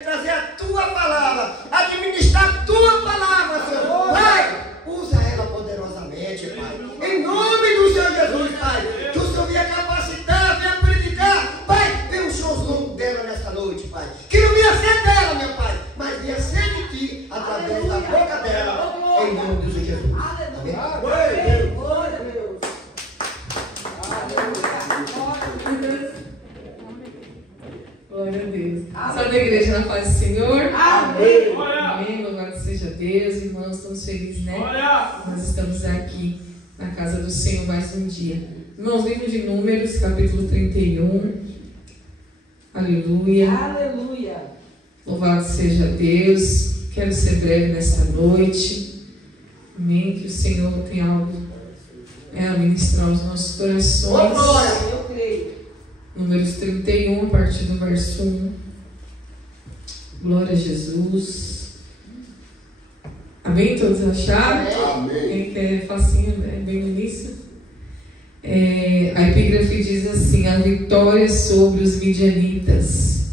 trazer a tua palavra, administrar a tua palavra, Senhor. Pai, usa ela poderosamente, Pai. Em nome do Senhor Jesus, Pai. Que o Senhor venha capacitar, venha purificar. Pai, venha o Senhor junto dela nesta noite, Pai. Que não venha ser dela, meu Pai, mas venha ser de ti, através da boca dela. Em nome do Senhor Jesus. Amém. Glória a Deus. Glória a Deus. Salve a igreja na paz do Senhor. Amém. Amém. Louvado seja Deus, irmãos. Estamos felizes, né? Nós estamos aqui na casa do Senhor mais um dia. Irmãos, livro de Números, capítulo 31. Aleluia. Aleluia. Louvado seja Deus. Quero ser breve nesta noite. Amém. Que o Senhor tenha algo a ministrar aos nossos corações. Eu creio. Números 31, a partir do verso 1. Glória a Jesus. Amém? Todos acharam? Amém. É facinho, né? Bem no início. A epígrafe diz assim: a vitória sobre os midianitas.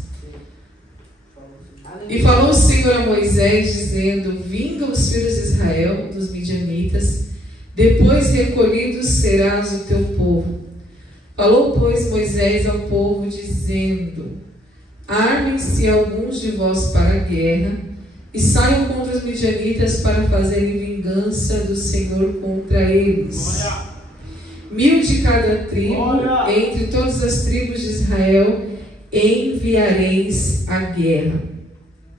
E falou o Senhor a Moisés, dizendo: vinga os filhos de Israel dos midianitas, depois recolhidos serás o teu povo. Falou, pois, Moisés ao povo, dizendo: armem-se alguns de vós para a guerra, e saiam contra os midianitas para fazerem vingança do Senhor contra eles. 1000 de cada tribo, entre todas as tribos de Israel, enviareis a guerra.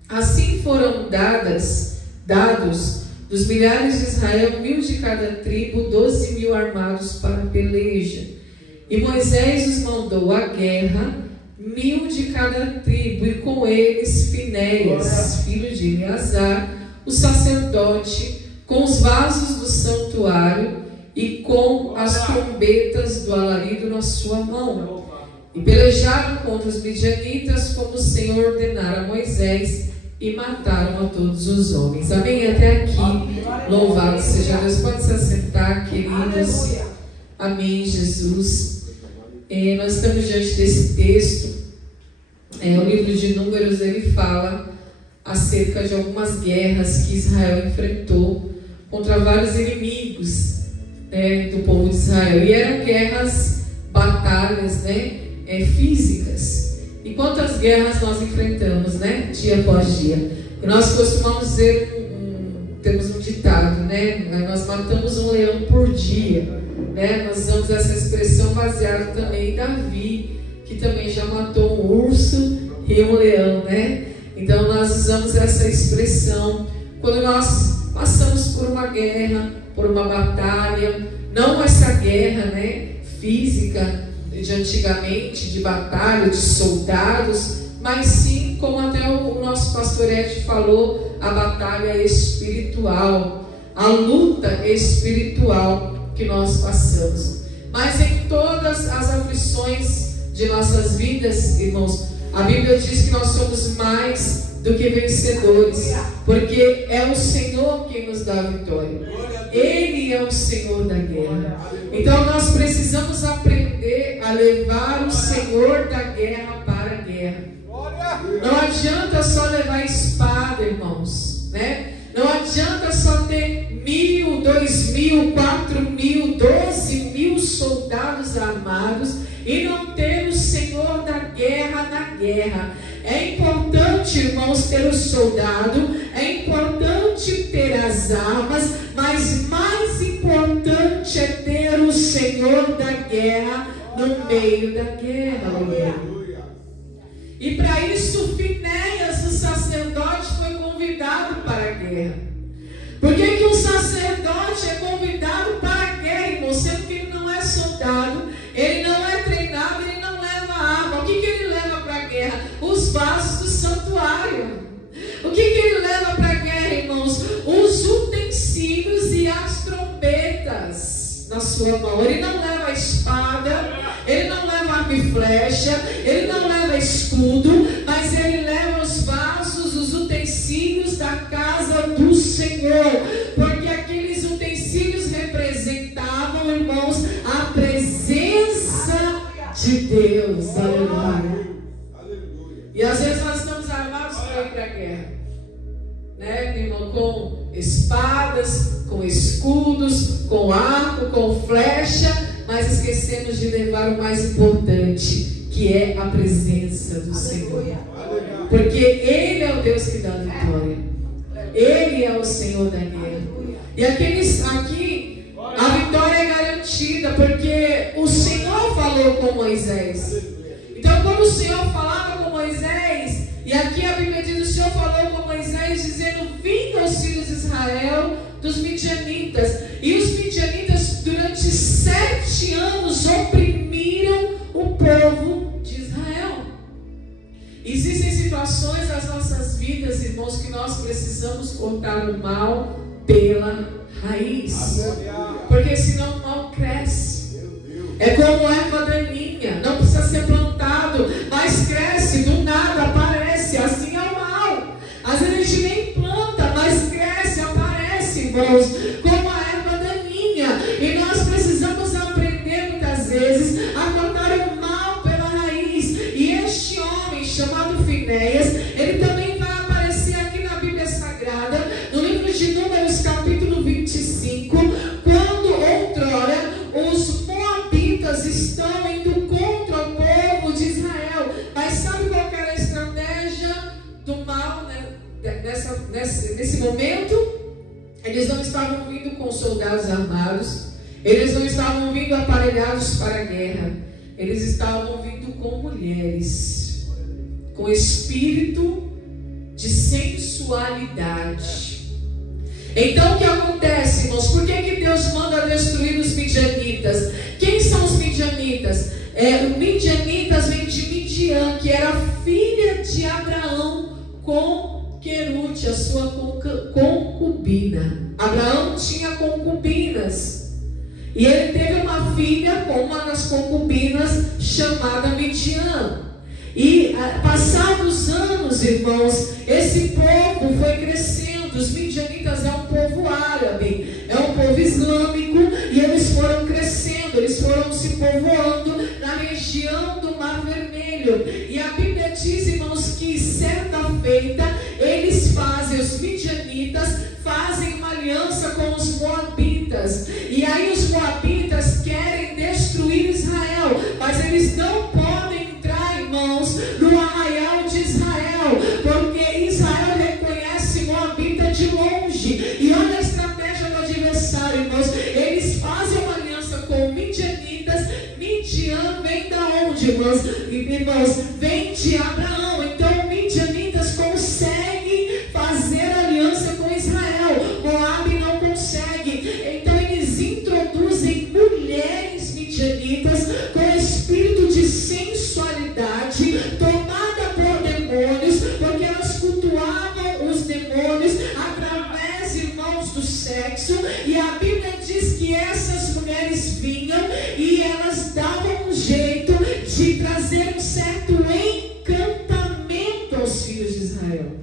Assim foram dados dos milhares de Israel, 1000 de cada tribo, 12.000 armados para a peleja. E Moisés os mandou à guerra, 1000 de cada tribo, e com eles Finéias, filho de Eleazar, o sacerdote, com os vasos do santuário e com as trombetas do alarido na sua mão. E pelejaram contra os midianitas, como o Senhor ordenara a Moisés, e mataram a todos os homens. Amém? Até aqui. Louvado seja Deus. Pode se assentar, queridos. Amém, Jesus. Nós estamos diante desse texto. O livro de Números, ele fala acerca de algumas guerras que Israel enfrentou contra vários inimigos, do povo de Israel. E eram guerras, batalhas, físicas. E quantas guerras nós enfrentamos, dia após dia. E nós costumamos dizer, temos um ditado, nós matamos um leão por dia. Nós usamos essa expressão baseada também em Davi, que também já matou um urso e um leão, Então nós usamos essa expressão quando nós passamos por uma guerra, por uma batalha, não essa guerra, física de antigamente, de batalha, de soldados, mas sim, como até o nosso pastor Ed falou, a batalha espiritual, a luta espiritual que nós passamos. Mas em todas as aflições de nossas vidas, irmãos, a Bíblia diz que nós somos mais do que vencedores, porque é o Senhor quem nos dá a vitória. Ele é o Senhor da guerra. Então nós precisamos aprender a levar o Senhor da guerra para a guerra. Não adianta só levar espada, irmãos, Não adianta só ter 1000, 2000, 4000, 12.000 soldados armados e não ter o Senhor da guerra na guerra. É importante, irmãos, ter o soldado, é importante ter as armas, mas mais importante é ter o Senhor da guerra no meio da guerra. Aleluia. E para isso, Finéias, o sacerdote, foi convidado para a guerra. Por que o sacerdote é convidado para a guerra, irmão? Sendo que ele não é soldado, ele não é treinado, ele não leva arma. O que ele leva para a guerra? Os vasos do santuário. O que ele leva para a guerra, irmãos? Os utensílios e as trombetas na sua mão. Ele não leva espada, ele não leva arco e flecha, ele não leva escudo, mas ele leva os vasos, os utensílios da casa do Senhor, porque aqueles utensílios representavam, irmãos, a presença de Deus. Aleluia. E às vezes nós estamos armados para vai para a guerra, né, meu irmão? Com espadas, com escudos, com arco, com flecha, mas esquecemos de levar o mais importante, que é a presença do Senhor. Porque Ele é o Deus que dá a vitória. Ele é o Senhor da guerra. E aqui a vitória é garantida, porque o Senhor falou com Moisés. Então, quando o Senhor falava com Moisés, e aqui a Bíblia diz: o Senhor falou com Moisés, dizendo: vinga os filhos de Israel dos midianitas. E os midianitas, durante 7 anos, oprimiram o povo de Israel. Existem situações nas nossas vidas, irmãos, que nós precisamos cortar o mal pela raiz. Porque senão o mal cresce. É como erva daninha, não precisa ser plantado, mas cresce, do nada aparece. Assim é o mal. Às vezes a gente nem planta, mas cresce, aparece, irmãos, como a erva daninha. E nós precisamos aprender muitas vezes a cortar o mal pela raiz. E este homem chamado Finéias, ele também vai aparecer aqui na Bíblia Sagrada, no livro de Números, capítulo 25, quando outrora os moabitas estão indo contra o povo de Israel. Mas sabe qual era a estratégia do mal, né? Nesse momento? Eles não estavam vindo com soldados armados, eles não estavam vindo aparelhados para a guerra, eles estavam vindo com mulheres, com espírito de sensualidade. Então o que acontece, irmãos? Por que Deus manda destruir os midianitas? Quem são os midianitas? Os midianitas vêm de Midian, que era filha de Abraão com Querute, a sua concubina. Abraão tinha concubinas, e ele teve uma filha com uma das concubinas chamada Midian. E passados anos, irmãos, esse povo foi crescendo. Os midianitas é um povo árabe, é um povo islâmico, e eles foram crescendo, eles foram se povoando na região do Mar Vermelho. E a Bíblia diz, irmãos, que certa feita os midianitas fazem uma aliança com os moabitas. E aí os moabitas querem destruir Israel, mas eles não podem entrar, irmãos, no arraial de Israel, porque Israel reconhece Moabita de longe. E olha a estratégia do adversário, irmãos. Eles fazem uma aliança com midianitas. Midian vem da onde, irmãos? Irmãos, vem de Abraão. Então midianitas conseguem fazer aliança com Israel, Moabe não consegue. Então eles introduzem mulheres midianitas com espírito de sensualidade, tomada por demônios, porque elas cultuavam os demônios através, irmãos, do sexo. E a Bíblia diz que essas mulheres vinham e elas davam um jeito de trazer um certo encantamento aos filhos de Israel.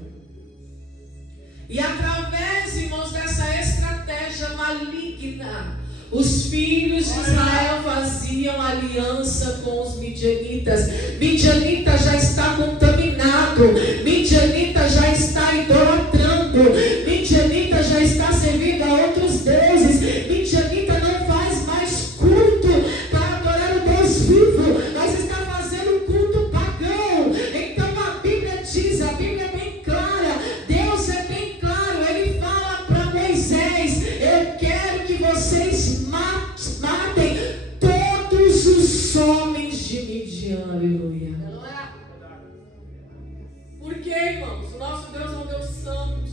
E através, irmãos, dessa estratégia maligna, os filhos de Israel faziam aliança com os midianitas. Midianita já está contaminado, Midianita já está idolatrando, Midianita já está servindo a outros deuses, Midianita não faz mais culto para adorar o Deus vivo, mas está fazendo culto pagão. Então a Bíblia diz, a Bíblia é bem clara, Deus é bem claro, Ele fala para Moisés: eu quero que vocês matem todos os homens de Midian. Aleluia. Por quê, irmãos? O nosso Deus é um Deus santo,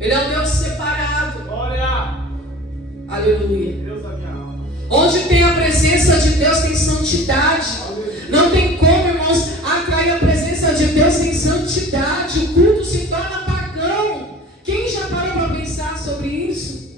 Ele é um Deus separado. Glória. Aleluia. Deus a minha alma. Onde tem a presença de Deus tem santidade. Não tem como, irmãos, atrair a presença de Deus sem santidade. O culto se torna pagão. Quem já parou para pensar sobre isso?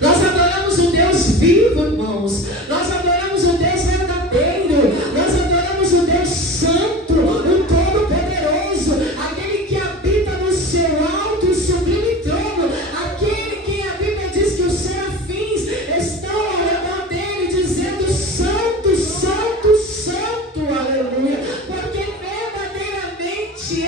Nós adoramos um Deus vivo, irmãos. Nós adoramos um Deus verdadeiro. Nós adoramos um Deus santo, o Todo-Poderoso, aquele que habita no seu alto e sublime trono, aquele que a Bíblia diz que os serafins estão ao redor dele, dizendo: santo, santo, santo, aleluia, porque verdadeiramente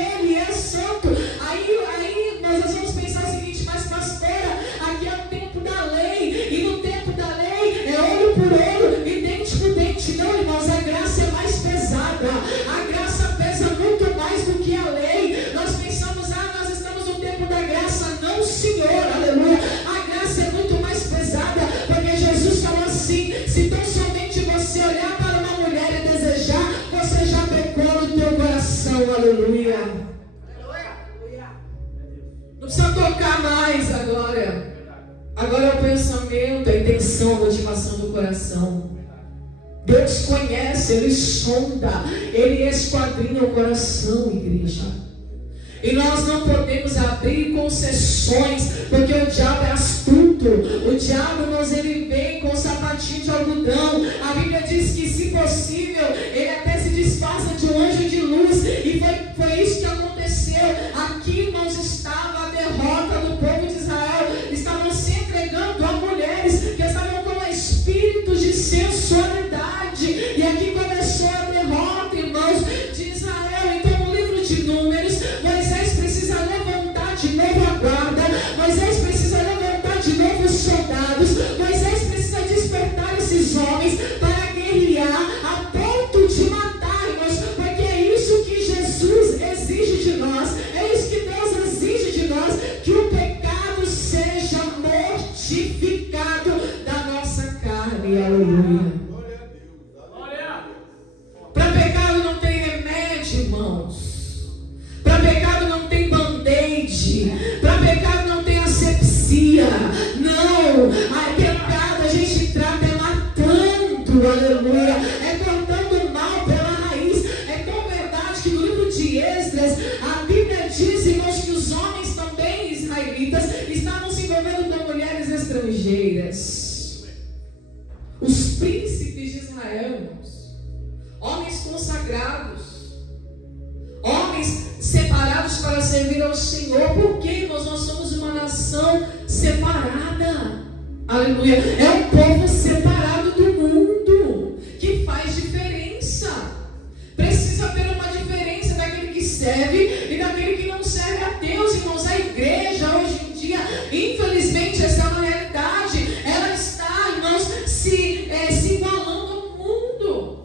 Aleluia. Não precisa tocar mais agora. Agora é o pensamento, a intenção, a motivação do coração. Deus conhece, Ele sonda, Ele esquadrinha o coração, igreja. E nós não podemos abrir concessões, porque o diabo é astuto. O diabo, ele vem com sapatinho de algodão. A Bíblia diz que, se possível, ele até se disfarça de um anjo de luz. E foi isso que aconteceu. Aqui, irmãos, estava a derrota do povo de Israel. Estavam se entregando a mulheres que estavam com espíritos de sensualidade. E aqui começou a derrota, irmãos, de Israel. Então, no livro de Números, Moisés precisa levantar de novo a guarda. Moisés precisa levantar de novo os soldados. Moisés precisa despertar esses homens para guerrear a ponto de matar, irmãos, porque é isso que Jesus exige de nós. É isso que Deus exige de nós, que o pecado seja mortificado da nossa carne. Aleluia. Para pecado não tem remédio, irmãos. Para pecado não tem band-aid. Para pecado não tem asepsia. Não. A pecado a gente trata é matando. Aleluia. É cortando o mal pela raiz. É tão verdade que no livro de Esdras, a Bíblia diz, irmãos, que os homens também israelitas estavam se envolvendo com mulheres estrangeiras. Os príncipes de Israel, irmãos. Homens consagrados, homens separados para servir ao Senhor. Por quê, irmãos? Nós somos uma nação separada. Aleluia. É um povo separado do mundo, que faz diferença. Precisa haver uma diferença daquele que serve e daquele que não serve a Deus, irmãos. A igreja hoje em dia, infelizmente, essa é uma realidade. Ela está, irmãos, se igualando ao mundo.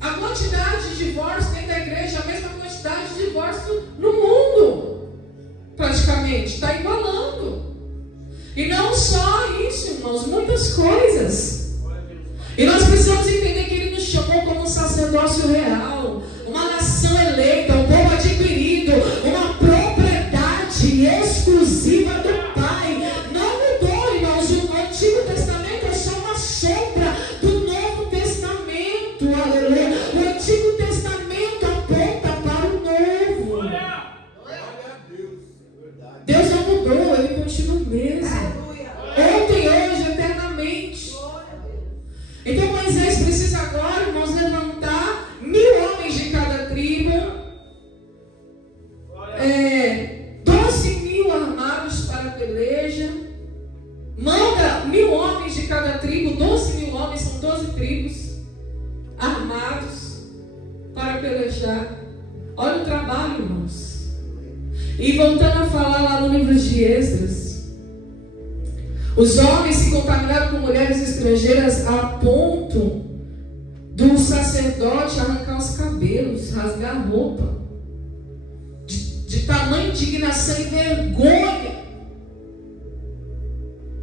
A quantidade de divórcio dentro da igreja é a mesma quantidade de divórcio no mundo. Praticamente, está igualando. E não só isso, irmãos, muitas coisas. E nós precisamos entender que Ele nos chamou como um sacerdócio real, uma nação eleita, um povo adquirido, uma propriedade exclusiva do Pai. Não mudou, irmãos. O Antigo Testamento é só uma sombra do Novo Testamento. Aleluia. O Antigo Testamento aponta para o Novo. Deus não mudou, Ele continua o mesmo. Ontem, hoje, eternamente. Então Moisés precisa agora, irmãos, levantar 1000 homens de cada tribo, 12.000 armados para a peleja. Manda 1000 homens de cada tribo, 12.000 homens, são 12 tribos, armados para pelejar. Olha o trabalho, irmãos. E voltando a falar lá no livro de Esdras, os homens se contaminaram com mulheres estrangeiras a ponto do sacerdote arrancar os cabelos, rasgar a roupa, de tamanha indignação e vergonha.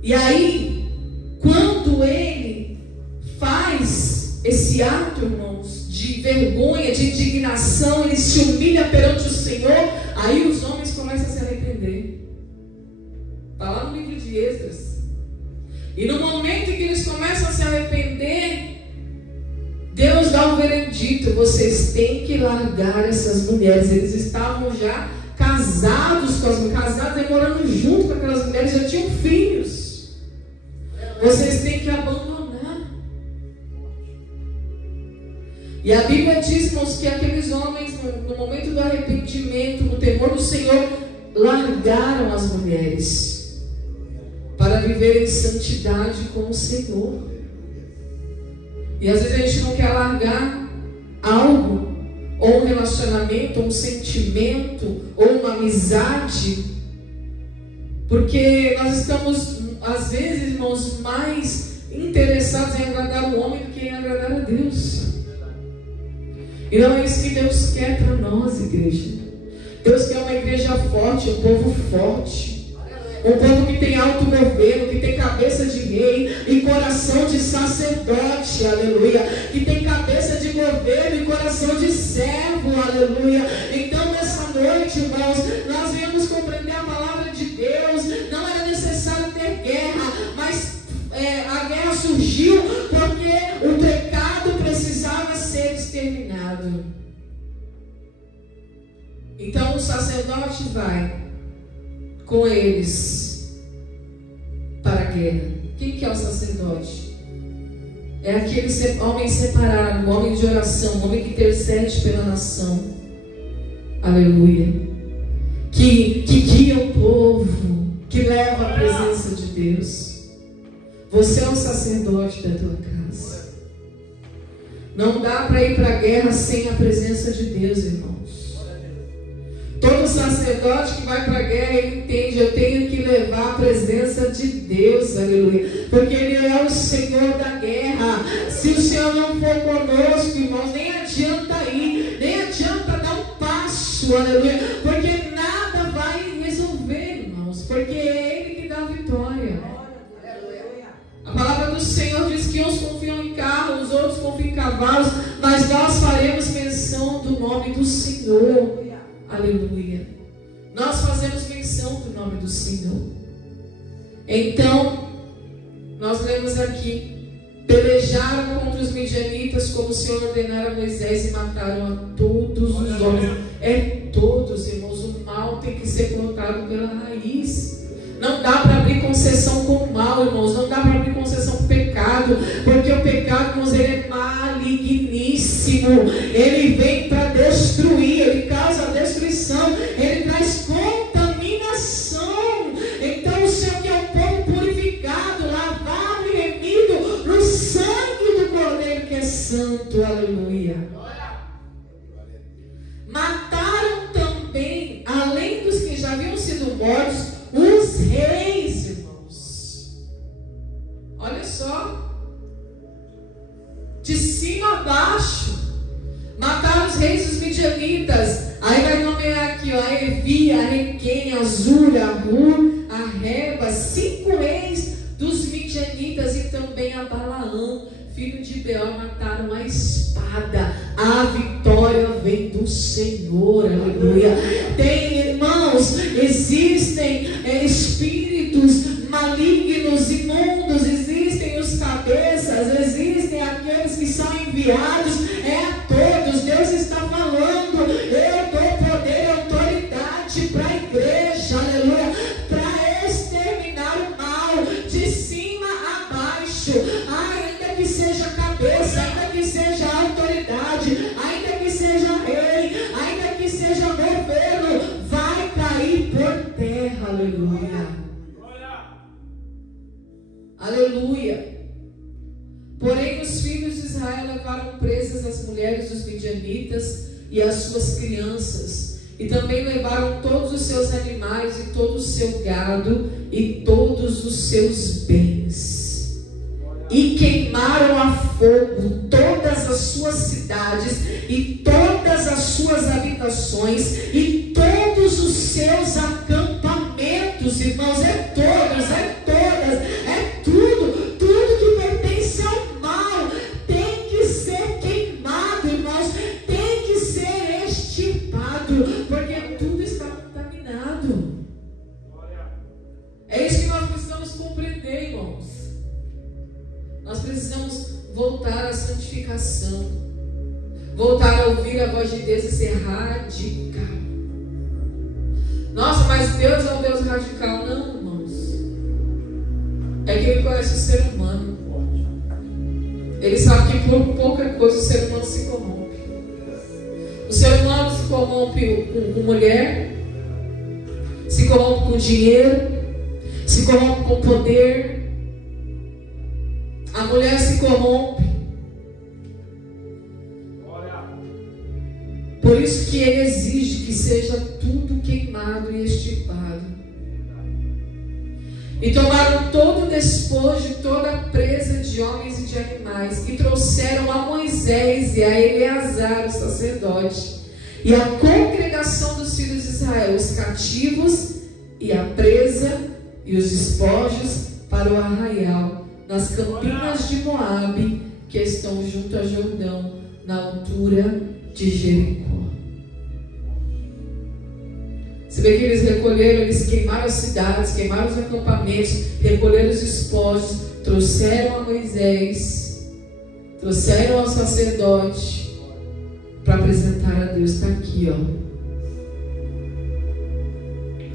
E aí, quando ele faz esse ato, irmãos, de vergonha, de indignação, ele se humilha perante o Senhor, aí os homens começam a se arrepender. Está lá no livro de Esdras. E no momento em que eles começam a se arrepender, Deus dá um veredito: vocês têm que largar essas mulheres. Eles estavam já casados com as mulheres, casados e morando junto com aquelas mulheres, já tinham filhos. Vocês têm que abandonar. E a Bíblia diz, irmãos, que aqueles homens, no momento do arrependimento, no temor do Senhor, largaram as mulheres para viver em santidade com o Senhor. E às vezes a gente não quer largar algo, ou um relacionamento, ou um sentimento, ou uma amizade, porque nós estamos, às vezes, irmãos, mais interessados em agradar o homem do que em agradar a Deus. E não é isso que Deus quer para nós, igreja. Deus quer uma igreja forte, um povo forte. Um povo que tem alto governo, que tem cabeça de rei e coração de sacerdote, aleluia, que tem cabeça de governo e coração de servo, aleluia. Então nessa noite, irmãos, nós viemos compreender a palavra de Deus. Não era necessário ter guerra, mas a guerra surgiu porque o pecado precisava ser exterminado. Então o sacerdote vai com eles para a guerra. Quem que é o sacerdote? É aquele homem separado, um homem de oração, um homem que intercede pela nação. Aleluia. Que guia o povo, que leva a presença de Deus. Você é o sacerdote da tua casa. Não dá para ir para a guerra sem a presença de Deus, irmãos. Todo sacerdote que vai para a guerra, ele entende, eu tenho que levar a presença de Deus, aleluia, porque Ele é o Senhor da guerra. Se o Senhor não for conosco, irmãos, nem adianta ir, nem adianta dar um passo, aleluia, porque nada vai resolver, irmãos, porque é Ele que dá a vitória. A palavra do Senhor diz que uns confiam em carros, os outros confiam em cavalos, mas nós faremos menção do nome do Senhor. Aleluia. Nós fazemos menção do nome do Senhor. Então, nós lemos aqui: pelejaram contra os midianitas como o Senhor ordenara a Moisés e mataram a todos os homens. É todos, irmãos. O mal tem que ser cortado pela raiz. Não dá para abrir concessão com o mal, irmãos. Não dá para abrir concessão com o pecado, porque o pecado, irmãos, ele é maligníssimo. Ele vem para destruir, ele causa destruição, ele traz contaminação. Então o Senhor quer um povo purificado, lavado e remido no sangue do Cordeiro que é santo. Aleluia. Mataram também, além dos que já haviam sido mortos, os reis, irmãos. Olha só, de cima a baixo, mataram os reis dos midianitas. Aí vai nomear aqui, ó, a Evi, a Requém, a Zura, a Hur, a Reba, 5 reis dos midianitas, e também a Balaão, filho de Beor, mataram a espada. A vitória vem do Senhor, aleluia. Tem, irmãos, existem espíritos malignos, imundos, existem os cabeças, existem aqueles que são enviados, a todos. Deus está falando: eu dou poder e autoridade para a igreja, aleluia, para exterminar o mal, de cima a baixo. Ainda que seja cabeça, ainda que seja autoridade, ainda que seja rei, ainda que seja governo, vai cair por terra, aleluia. Aleluia. Porém os filhos de Israel levaram presas as mulheres dos midianitas e as suas crianças, e também levaram todos os seus animais e todo o seu gado e todos os seus bens, e queimaram a fogo todas as suas cidades e todas as suas habitações e todos os seus acampamentos. Irmãos, é todos, é todas, é tudo, tudo que pertence ao mal tem que ser queimado, irmãos, tem que ser extirpado, porque tudo está contaminado. É isso que nós precisamos compreender, irmãos. Nós precisamos voltar à santificação, voltar a ouvir a voz de Deus e ser radical. Nossa, mas Deus é um Deus radical. Não, irmãos. É que Ele conhece o ser humano. Ele sabe que por pouca coisa o ser humano se corrompe. O ser humano se corrompe com mulher, se corrompe com dinheiro, se corrompe com poder. A mulher se corrompe. Por isso que Ele exige que seja tudo queimado e extirpado. E tomaram todo o despojo, toda a presa de homens e de animais, e trouxeram a Moisés e a Eleazar, o sacerdote, e a congregação dos filhos de Israel, os cativos e a presa e os despojos, para o arraial nas campinas de Moabe, que estão junto a Jordão, na altura de Jericó. Você vê que eles recolheram, eles queimaram as cidades, queimaram os acampamentos, recolheram os despojos, trouxeram a Moisés, trouxeram ao sacerdote para apresentar a Deus. Está aqui, ó.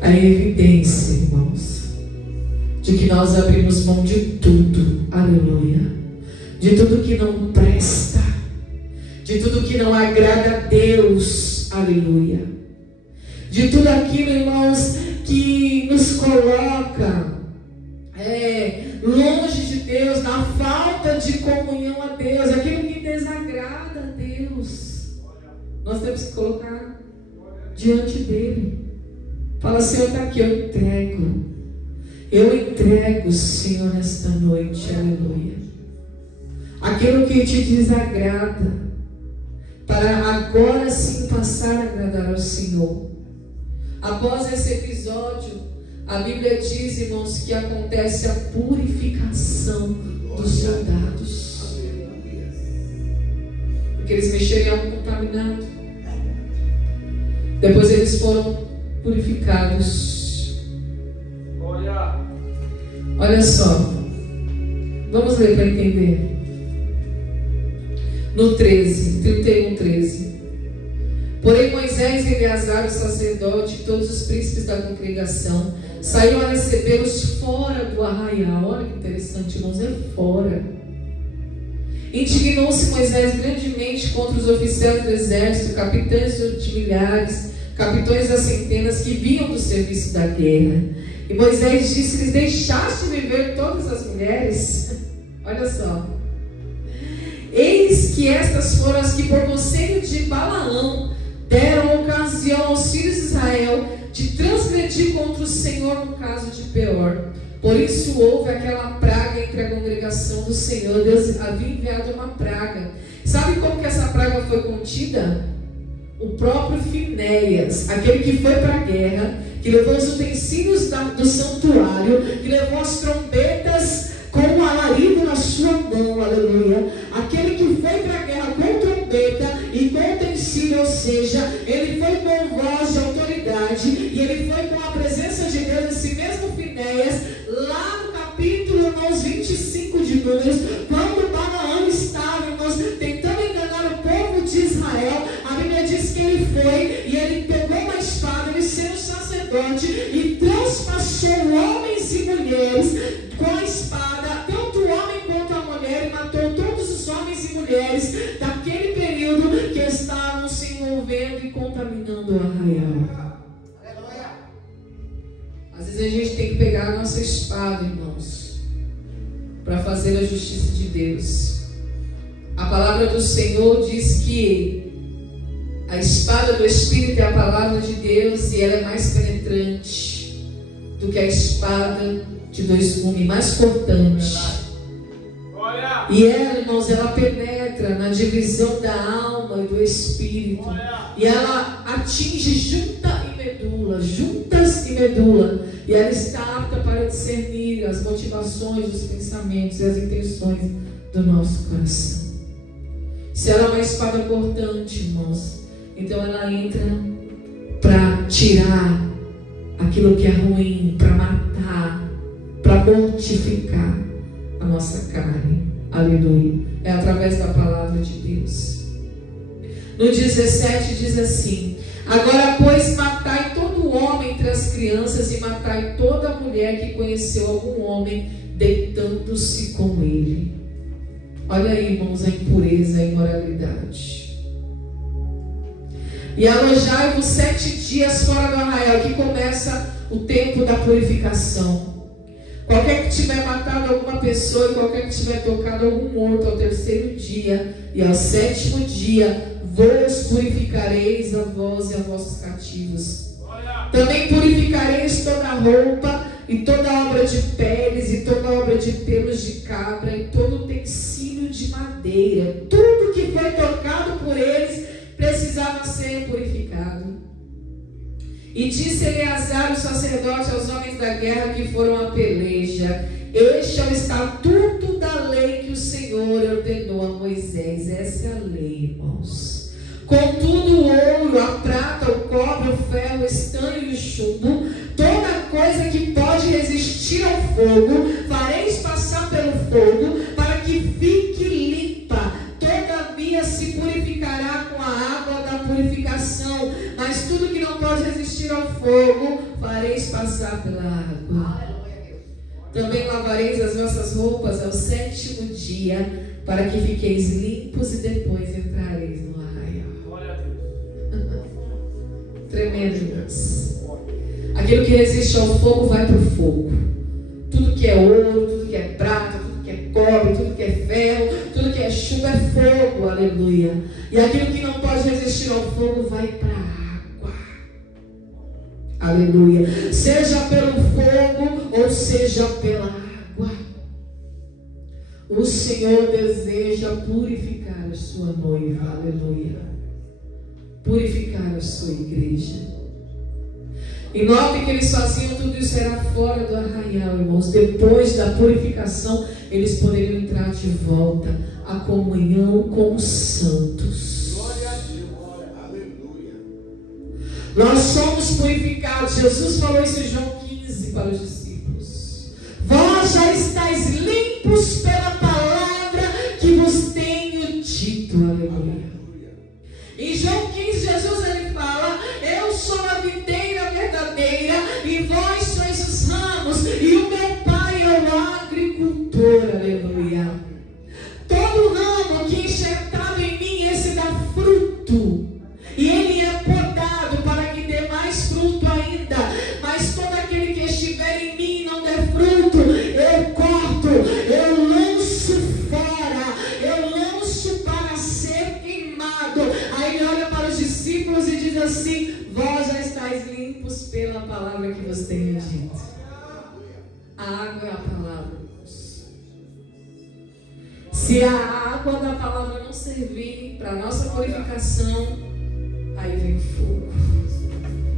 A evidência, irmãos, de que nós abrimos mão de tudo, aleluia, de tudo que não presta, de tudo que não agrada a Deus, aleluia, de tudo aquilo, irmãos, que nos coloca longe de Deus, na falta de comunhão a Deus, aquilo que desagrada a Deus, nós temos que colocar diante dele. Fala, Senhor, está aqui, eu entrego, Senhor, nesta noite, aleluia, aquilo que te desagrada, para agora sim passar a agradar ao Senhor. Após esse episódio, a Bíblia diz, irmãos, que acontece a purificação dos soldados, porque eles mexeram em algo contaminado. Depois eles foram purificados. Olha só, vamos ler para entender. No 31:13. Porém Moisés e Eleazar, o sacerdote, e todos os príncipes da congregação saíram a recebê-los fora do arraial. Olha que interessante, irmãos, é fora. Indignou-se Moisés grandemente contra os oficiais do exército, capitães de milhares, capitões das centenas que vinham do serviço da guerra. E Moisés disse-lhes: deixaste viver todas as mulheres? Olha só. Eis que estas foram as que por conselho de Balaão deram ocasião aos filhos de Israel de transgredir contra o Senhor no caso de Peor. Por isso houve aquela praga entre a congregação do Senhor. Deus havia enviado uma praga. Sabe como que essa praga foi contida? O próprio Finéias, aquele que foi para a guerra, que levou os utensílios do santuário, que levou as trombetas com o alarido na sua mão, aleluia. Aquele que foi para a guerra com trombeta e com utensílio, ou seja, ele foi com voz de autoridade, e ele foi com a presença de Deus. Esse mesmo Finéias, lá no capítulo 25 de Números, quando Balaão estava, irmãos, tentando enganar o povo de Israel, a Bíblia diz que ele foi e ele pegou uma espada, ele sendo sacerdote, e transpassou homens e mulheres com a espada, tanto o homem quanto a mulher, e matou todos os homens e mulheres daquele período que estavam se envolvendo e contaminando o arraial. Às vezes a gente tem que pegar a nossa espada, irmãos, para fazer a justiça de Deus. A palavra do Senhor diz que a espada do Espírito é a palavra de Deus, e ela é mais penetrante do que a espada de dois gumes, mais cortante. E ela, irmãos, ela penetra na divisão da alma e do espírito, e ela atinge juntas e medula, e ela está apta para discernir as motivações, os pensamentos e as intenções do nosso coração. Se ela é uma espada cortante, irmãos, então ela entra para tirar aquilo que é ruim, para matar, para mortificar a nossa carne. Aleluia. É através da palavra de Deus. No 17 diz assim: agora, pois, matai todo homem entre as crianças, e matai toda mulher que conheceu algum homem, deitando-se com ele. Olha aí, irmãos, a impureza, a imoralidade. E alojai-vos 7 dias fora do arraial, que começa o tempo da purificação. Qualquer que tiver matado alguma pessoa, e qualquer que tiver tocado algum morto ao 3º dia e ao 7º dia, vos purificareis a vós e a vossos cativos. Também purificareis toda a roupa, e toda obra de peles, e toda obra de pelos de cabra, e todo utensílio de madeira. Tudo que foi tocado por eles precisava ser purificado. E disse Eleazar, o sacerdote, aos homens da guerra que foram à peleja: Este é o estatuto da lei que o Senhor ordenou a Moisés. Essa é a lei, irmãos. Contudo, o ouro, a prata, o cobre, o ferro, o estanho e o chumbo, toda coisa que pode resistir ao fogo, fareis passar pelo fogo, para que fique limpa. Todavia se purificará com a água da purificação. Mas tudo que não pode resistir ao fogo, fareis passar pela água. Também lavareis as vossas roupas ao 7º dia, para que fiqueis limpos e depois entrareis no arraial. Tremendo, irmãos. Aquilo que resiste ao fogo vai para o fogo. Tudo que é ouro, tudo que é prata, tudo que é cobre, tudo que é ferro, tudo que é chumbo é fogo, aleluia. E aquilo que não pode resistir ao fogo vai para a água, aleluia. Seja pelo fogo ou seja pela água, o Senhor deseja purificar a sua noiva, aleluia. Purificar a sua igreja. E note que eles faziam tudo isso era fora do arraial, irmãos. Depois da purificação, eles poderiam entrar de volta à comunhão com os santos. Glória a Deus, glória, aleluia. Nós somos purificados. Jesus falou isso em João 15 para os discípulos. Vós já estáis limpos pela palavra que vos tenho dito, aleluia. Em João 15, Jesus ele fala: eu sou a videira verdadeira e vós sois os ramos, e o meu Pai é o agricultor, aleluia. Todo ramo que enxertado em mim, esse dá fruto, e ele é podado para que dê mais fruto ainda. Mas todo aquele que estiver em mim e não der fruto, eu corto, eu lanço fora, eu lanço para ser queimado. Aí ele olha para os discípulos e diz assim: vós já estáis limpos pela palavra que vos tenho dito. A água é a palavra. Se a água da palavra não servir para a nossa purificação, aí vem o fogo.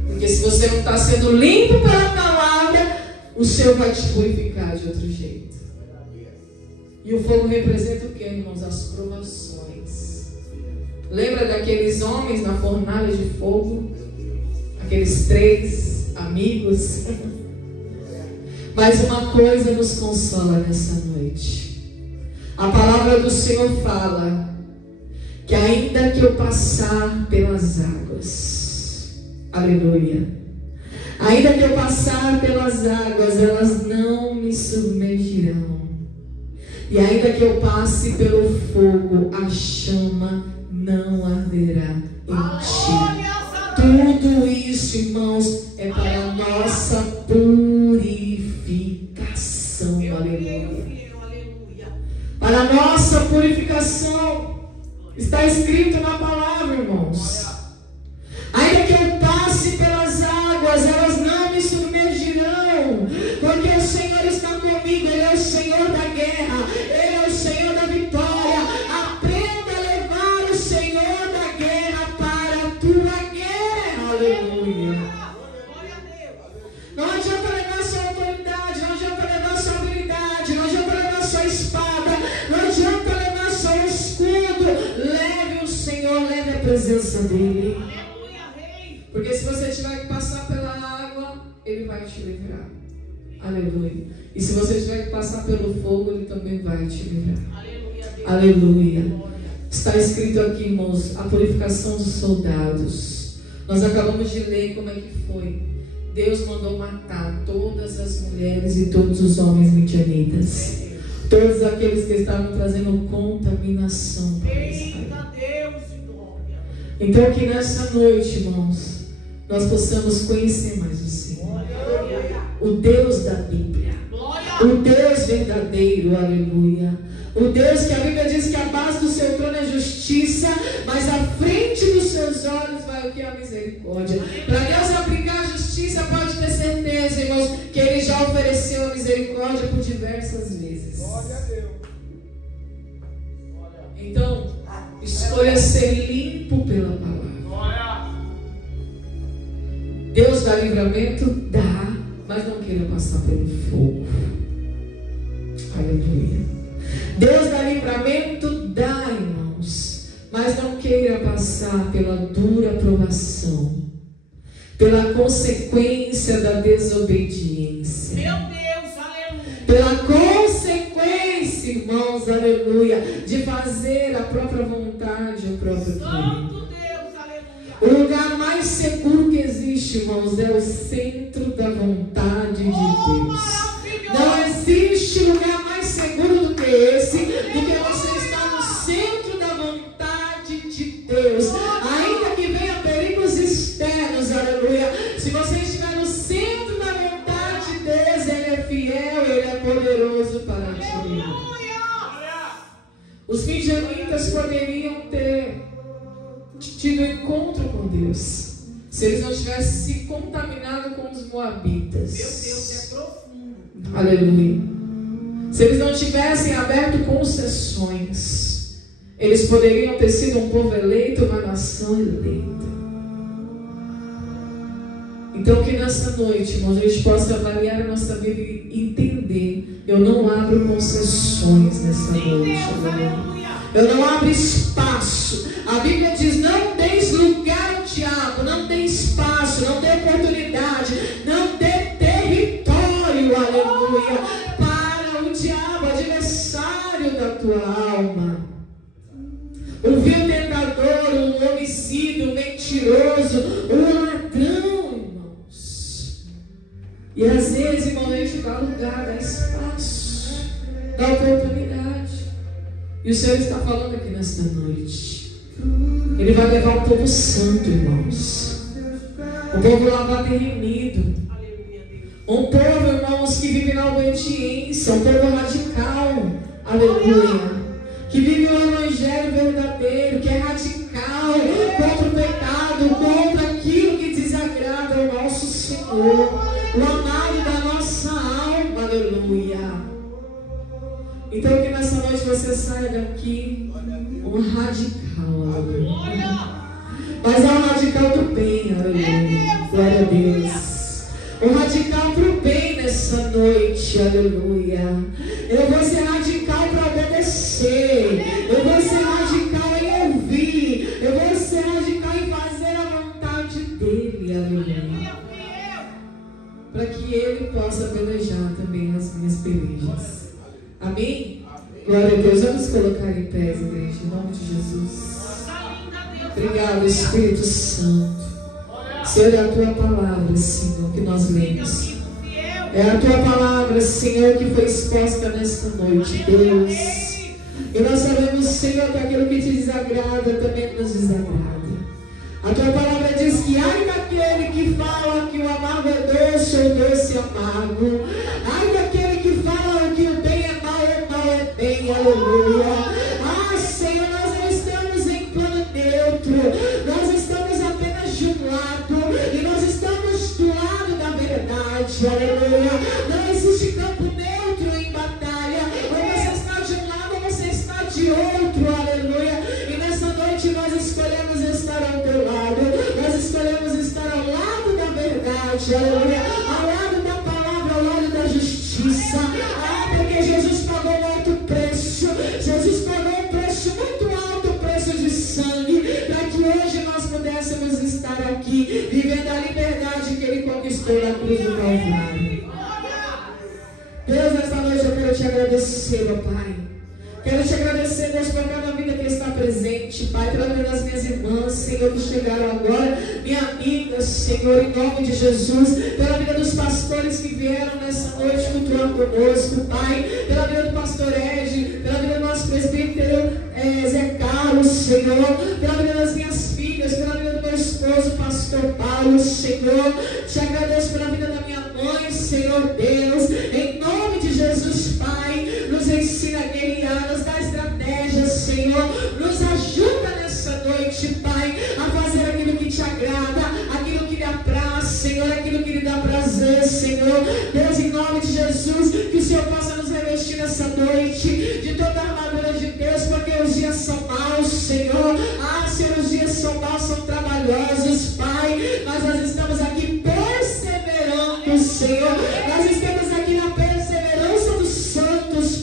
Porque se você não está sendo limpo pela palavra, o Senhor vai te purificar de outro jeito. E o fogo representa o que, irmãos? As provações. Lembra daqueles homens na fornalha de fogo? Aqueles 3 amigos? Mas uma coisa nos consola nessa noite. A palavra do Senhor fala que ainda que eu passar pelas águas, aleluia, ainda que eu passar pelas águas, elas não me submergirão. E ainda que eu passe pelo fogo, a chama não arderá em ti. Tudo isso, irmãos, é para a nossa purificação, aleluia. Para a nossa purificação. Está escrito na palavra, irmãos. Ainda que eu passe pelas águas, elas não me submergirão, porque o Senhor está comigo. Ele é o Senhor da guerra, Ele é o Senhor da vitória. Aprenda a levar o Senhor da guerra para a tua guerra, aleluia. Não adianta levar sua autoridade, não adianta levar sua habilidade, não adianta levar sua espada, não adianta levar seu escudo. Leve o Senhor, leve a presença dEle. Porque se você tiver que passar pela água, Ele vai te livrar. Aleluia. E se você tiver que passar pelo fogo, Ele também vai te livrar. Aleluia. Está escrito aqui, irmãos, a purificação dos soldados. Nós acabamos de ler como é que foi. Deus mandou matar todas as mulheres e todos os homens midianitas. Todos aqueles que estavam trazendo contaminação para Israel. Então que nessa noite, irmãos, nós possamos conhecer mais o Senhor. O Deus da Bíblia. O Deus verdadeiro, aleluia. O Deus que a Bíblia diz que a base do seu trono é justiça, mas à frente dos seus olhos vai o que? A misericórdia. Para Deus aplicar a justiça, pode ter certeza, irmãos, que Ele já ofereceu a misericórdia por diversas vezes. Então, escolha ser limpo pela palavra. Deus dá livramento? Dá, mas não queira passar pelo fogo. Aleluia. Deus dá livramento, dá, irmãos, mas não queira passar pela dura provação, pela consequência da desobediência. Meu Deus, aleluia. Pela consequência, irmãos, aleluia, de fazer a própria vontade, o próprio querer. Santo Deus, aleluia. O lugar mais seguro que existe, irmãos, é o centro da vontade de Deus. Não existe lugar mais seguro do que esse, do que você estar no centro da vontade de Deus. Ainda que venham perigos externos, aleluia, se você estiver no centro da vontade de Deus, Ele é fiel, Ele é poderoso para te livrar. Os midianitas poderiam ter tido encontro com Deus se eles não tivessem se contaminado com os moabitas. Meu Deus, é profundo. Aleluia. Se eles não tivessem aberto concessões, eles poderiam ter sido um povo eleito, uma nação eleita. Então que nessa noite, irmãos, a gente possa avaliar a nossa vida e entender: eu não abro concessões nessa noite. Aleluia. Eu não abro espaço. A Bíblia diz: não deis lugar ao diabo, não dê espaço, não dê oportunidade, não dê território, aleluia, para o diabo, adversário da tua alma. O vil tentador, o homicida, o mentiroso, o ladrão, irmãos. E às vezes, irmão, a gente dá lugar, dá espaço, dá oportunidade. E o Senhor está falando aqui nesta noite. Ele vai levar um povo santo, irmãos. Um povo lavado e remido. Um povo, irmãos, que vive na obediência. Um povo radical. Aleluia. Que vive o evangelho verdadeiro. Que é radical contra o pecado, contra aquilo que desagrada ao nosso Senhor, o amado da nossa alma. Aleluia. Então que nessa noite você saia daqui um radical, aleluia. Mas é um radical do bem, aleluia. Glória a Deus. Um radical pro bem nessa noite, aleluia. Eu vou ser radical para obedecer. Eu vou ser radical em ouvir. Eu vou ser radical em fazer a vontade dele, aleluia. Para que ele possa pelejar também as minhas pelejas. Amém? Glória a Deus. Vamos colocar em pé, igreja, em nome de Jesus. Obrigado, Espírito Santo. Senhor, é a tua palavra, Senhor, que nós lemos. É a tua palavra, Senhor, que foi exposta nesta noite, Deus. E nós sabemos, Senhor, que aquilo que te desagrada também nos desagrada. A tua palavra diz que ai daquele que fala que o amargo é doce ou doce é amargo. Ai daquele que fala que o bem é mal é bem, aleluia. Ah, Senhor, nós não estamos em plano neutro. Nós estamos apenas de um lado. E nós estamos do lado da verdade, aleluia. Não existe campo neutro em batalha. Ou você está de um lado ou você está de outro, aleluia. E nessa noite nós escolhemos estar ao teu lado. Nós escolhemos estar ao lado da verdade, aleluia. Ao lado da palavra, ao lado da justiça. Ah, porque Jesus pagou um alto preço. Jesus pagou um preço muito alto, preço de sangue, para que hoje nós pudéssemos estar aqui, vivendo a liberdade que Ele conquistou na cruz do Calvário. Deus, nessa noite eu quero te agradecer, meu Pai. Quero te agradecer, Deus, por cada vida que está presente, Pai, pela vida das minhas irmãs, Senhor, que chegaram agora, minha amiga, Senhor, em nome de Jesus, pela vida dos pastores que vieram nessa noite cultuando conosco, Pai, pela vida do pastor Ed, pela vida do nosso presbítero Zé Carlos, Senhor, pela vida das minhas filhas, pela vida do meu esposo, pastor Paulo, Senhor, te agradeço pela vida da minha mãe, Senhor Deus, em nome de Jesus, Pai, nos ensina a guerrear, nos dá estratégias, Senhor, nos ajuda nessa noite, Pai, a fazer aquilo que te agrada, aquilo que lhe apraz, Senhor, aquilo que lhe dá prazer, Senhor. Deus, em nome de Jesus, que o Senhor possa nos revestir nessa noite de toda a armadura de Deus, porque os dias são maus, Senhor. Ah, Senhor, os dias são maus, são trabalhosos, Pai, mas nós estamos aqui perseverando, Senhor. Nós estamos aqui na perseverança dos santos,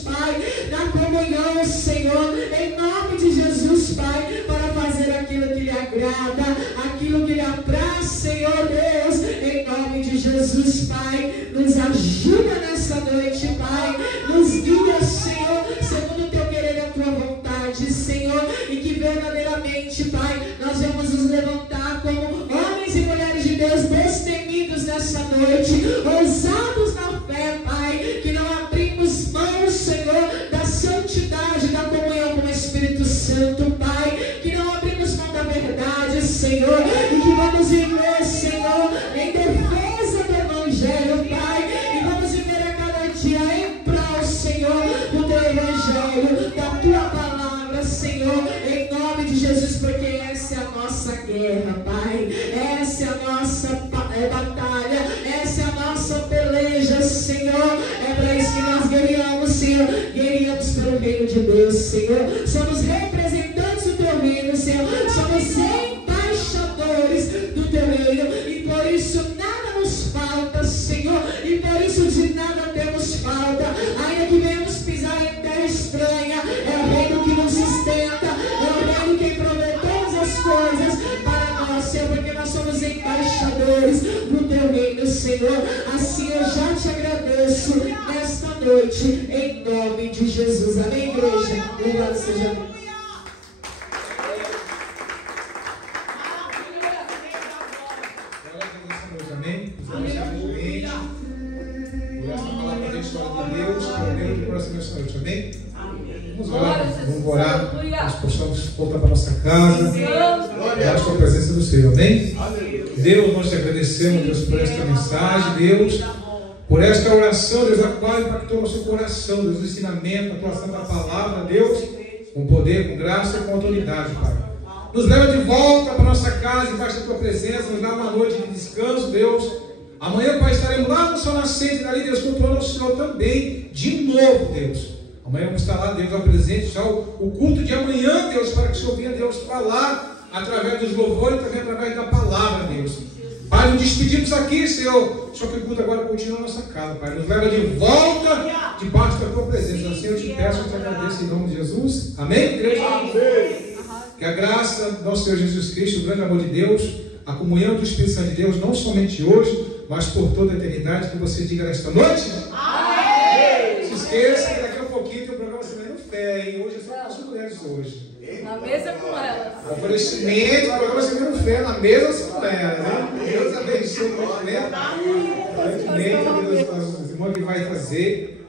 de Jesus, Pai, nos ajuda nessa noite, Pai. Nos guia, Senhor, segundo o teu querer e a tua vontade, Senhor. E que verdadeiramente, Pai, nós vamos nos levantar como homens e mulheres de Deus destemidos nessa noite, ousados na fé, Pai, que não abrimos mão, Senhor, da santidade, da comunhão com o Espírito Santo, Pai, que não abrimos mão da verdade, Senhor, e que vamos viver, Senhor, em defesa do Evangelho, Pai, e vamos viver a cada dia em prol, Senhor, do teu Evangelho, da tua palavra, Senhor, em nome de Jesus, porque essa é a nossa guerra, Pai, essa é a nossa batalha, essa é a nossa peleja, Senhor, é para isso que nós guerreamos, Senhor, guerreamos pelo reino de Deus, Senhor, somos representantes do teu reino, Senhor, somos embaixadores do teu reino, e por isso nada nos falta, Senhor, e por isso de nada temos falta, ainda que venhamos pisar em terra estranha, é o reino que nos sustenta, é o reino que provê todas as coisas para nós, Senhor, porque nós somos embaixadores do teu reino, Senhor. Assim eu já te agradeço nesta noite, em nome de Jesus. Amém, igreja? Louvado seja Deus. Amém? Aleluia. Por esta palavra da história de Deus, para o meu coração nesta noite. Amém? Vamos orar. Nós possamos voltar para a nossa casa. Orar com a presença do Senhor. Amém? Deus, nós te agradecemos, Deus, por esta mensagem, Deus, por esta oração, Deus, a qual impactou o nosso coração, Deus, o ensinamento, a atuação da palavra, Deus, com poder, com graça e com autoridade, Pai. Nos leva de volta para a nossa casa, embaixo da tua presença, nos dá uma noite de descanso, Deus. Amanhã, Pai, estaremos lá no sol nascente, ali, Deus, controlando o Senhor também, de novo, Deus. Amanhã vamos estar lá, Deus, ao presente, já o culto de amanhã, Deus, para que o Senhor venha, Deus, falar através dos louvores e também através da palavra, Deus. Pai, nos despedimos aqui, Senhor, só que o culto agora continua na nossa casa, Pai. Nos leva de volta debaixo da tua presença. Assim eu te peço, eu te agradeço em nome de Jesus. Amém, igreja? Amém. Que a graça do nosso Senhor Jesus Cristo, o grande amor de Deus, a comunhão do Espírito Santo de Deus, não somente hoje, mas por toda a eternidade, que você diga nesta noite. Amém. Se esqueça que daqui a pouquinho tem o programa Semana Fé, hein? Hoje é só para as mulheres hoje. Na mesa com ela. Oferecimento, o programa Semana Fé, na mesa com elas, hein? Deus abençoe muito, né? Aparentemente, Deus, os irmãos que vai trazer